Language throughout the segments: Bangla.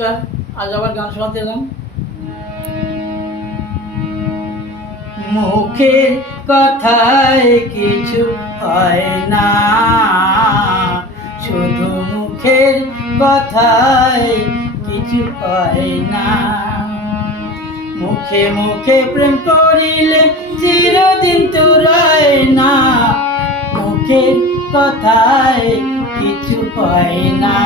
নমস্কার, আজ আবার গান শোনাতে এলাম। মুখের কথায় কিছু হয় না, শুধু মুখের কথায় কিছু হয় না। মুখে মুখে প্রেম করিলে চিরদিন তোরায় না, মুখের কথায় কিছু হয় না।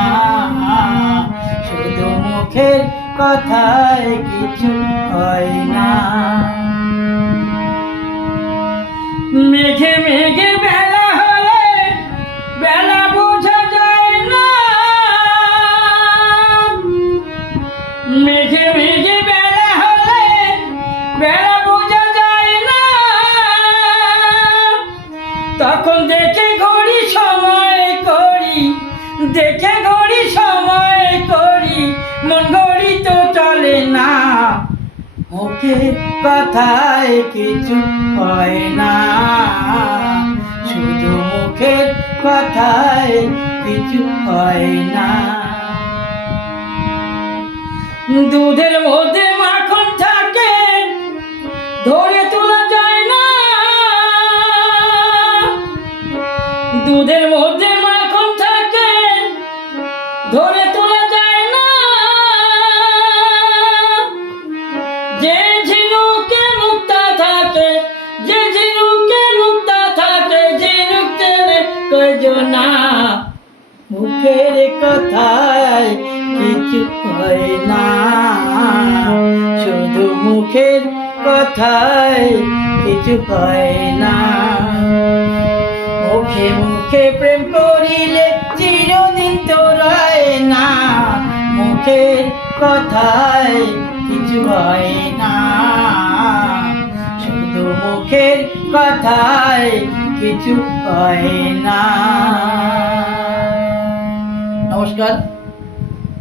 মুখের কথায় কিছু হয় না। মেঘে মেঘে বেলা হলে বেলা বোঝা যায় না। মেঘে মেঘে বেলা হলে বেলা বোঝা যায় না। তখন দেখে ঘড়ি সময় করি, দেখে ঘড়ি মুখের কথায় কিছু হয় না। শুধু মুখের কথায় কিছু হয় না। দুধের মধ্যে মাখন থাকে, ধরে তোলা যায় না। দুধের মধ্যে মাখন থাকে, ধরে যে ঝিনুকে মুক্তা থাকে ঝিনুক টেনে কয়জনা মুখের কথায় কিছু হয় না। শুধু মুখের কথায় কিছু হয় না। মুখে মুখে প্রেম করিলে চিরদিন তোরায় না। মুখের কথায় কিছু হয় না মুখের কথায় কিছু হয় না। নমস্কার।